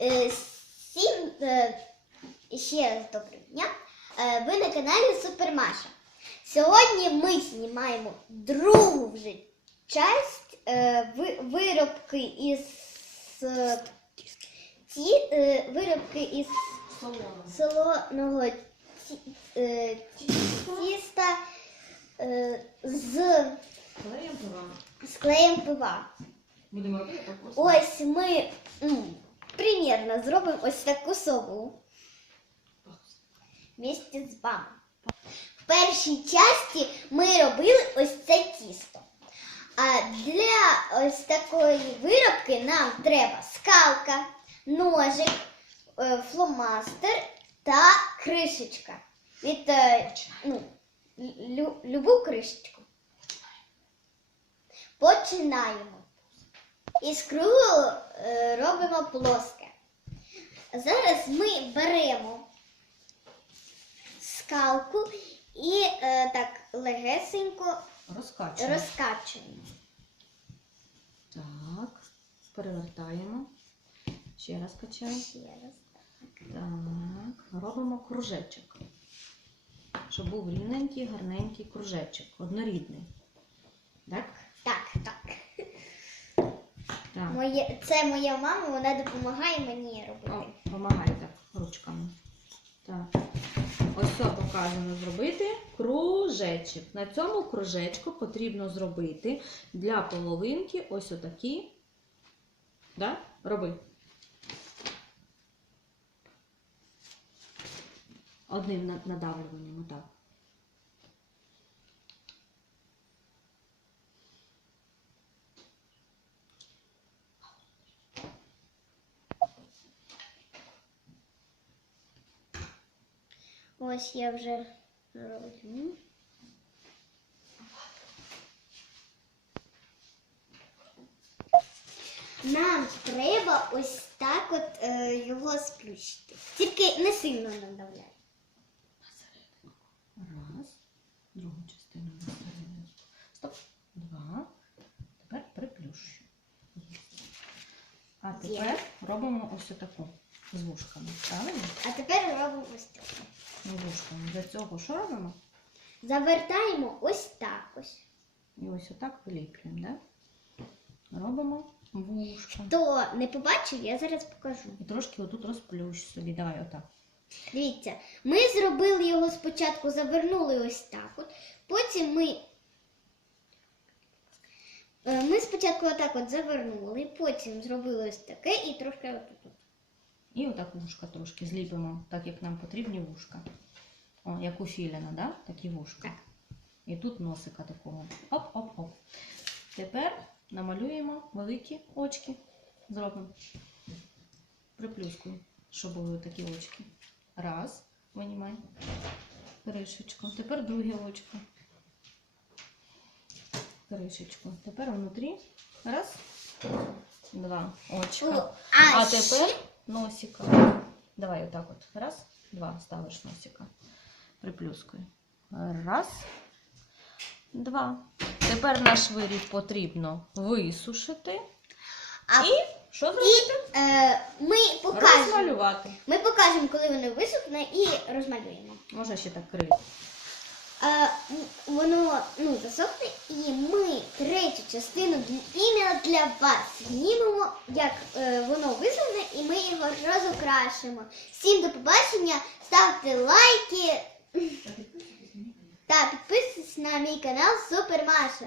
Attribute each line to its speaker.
Speaker 1: Е, Всім е, ще раз доброго дня. Е, Ви на каналі Супер Маша. Сьогодні ми знімаємо другу вже часть е, виробки із е, ті, е, виробки із солоного е, тіста е, з,
Speaker 2: Клеєм пива. Будемо робити ось.
Speaker 1: Ми примірно зробимо ось таку сову вместе з вами. В першій часті ми робили ось це тісто. А для ось такої виробки нам треба скалка, ножик, е, фломастер та кришечка. Від е, ну, лю, любу кришечку. Починаємо. Із круглого е, робимо плоске. Зараз ми беремо скалку і е, так легесенько
Speaker 2: Розкачуємо.
Speaker 1: розкачуємо.
Speaker 2: Так. Перевертаємо. Ще раз качаємо.
Speaker 1: Ще раз.
Speaker 2: Так. Робимо кружечок. Щоб був рівненький, гарненький кружечок. Однорідний. Так?
Speaker 1: Так, так. Моє, це моя мама, вона допомагає мені
Speaker 2: О,
Speaker 1: робити.
Speaker 2: помагай так ручками. Так. Ось це показано зробити кружечок. На цьому кружечку потрібно зробити для половинки ось отакі. Да? Роби. Одним на- надавлюванням, отак.
Speaker 1: Ось я вже роблю. Нам треба ось так от е, його сплющити. Тільки не сильно надавляй.
Speaker 2: Раз. Другу частину наставляємо. Стоп. Два. Тепер приплющу. А тепер робимо ось отаку з вушками. Правильно?
Speaker 1: А тепер робимо ось так.
Speaker 2: З вушками. Для цього що робимо?
Speaker 1: Завертаємо ось так ось.
Speaker 2: І ось отак виліплюємо, да? Робимо вушка.
Speaker 1: Хто не побачив, я зараз покажу.
Speaker 2: І трошки отут розплющ собі. Давай отак.
Speaker 1: Дивіться, ми зробили його спочатку, завернули ось так от. Потім ми. е, Ми спочатку отак от завернули, потім зробили ось таке і трошки отут.
Speaker 2: І отак вушка трошки зліпимо, так як нам потрібні вушка. О, як у філіна, да? такі вушка. І тут носика такого. Оп-оп-оп. Тепер намалюємо великі очки. Зробимо. Приплюскую, щоб були такі очки. Раз. Винімай. Кришечку. Тепер друге очко. Кришечку. Тепер внутрі. Раз. Два очка. А тепер носика. Давай отак от. Раз, два. Ставиш носика. Приплюскуй. Раз, два. Тепер наш виріб потрібно висушити.
Speaker 1: А,
Speaker 2: І що
Speaker 1: і е, ми покажемо.
Speaker 2: Розмалювати.
Speaker 1: Ми покажемо, коли вони висохне, і розмалюємо.
Speaker 2: Може ще так крити.
Speaker 1: Е, воно ну, засохне, і ми третю частину іменно для вас знімемо, як е, воно висохне, і ми його розукрашимо. Всім до побачення, ставте лайки та підписуйтесь на мій канал Супер Маша.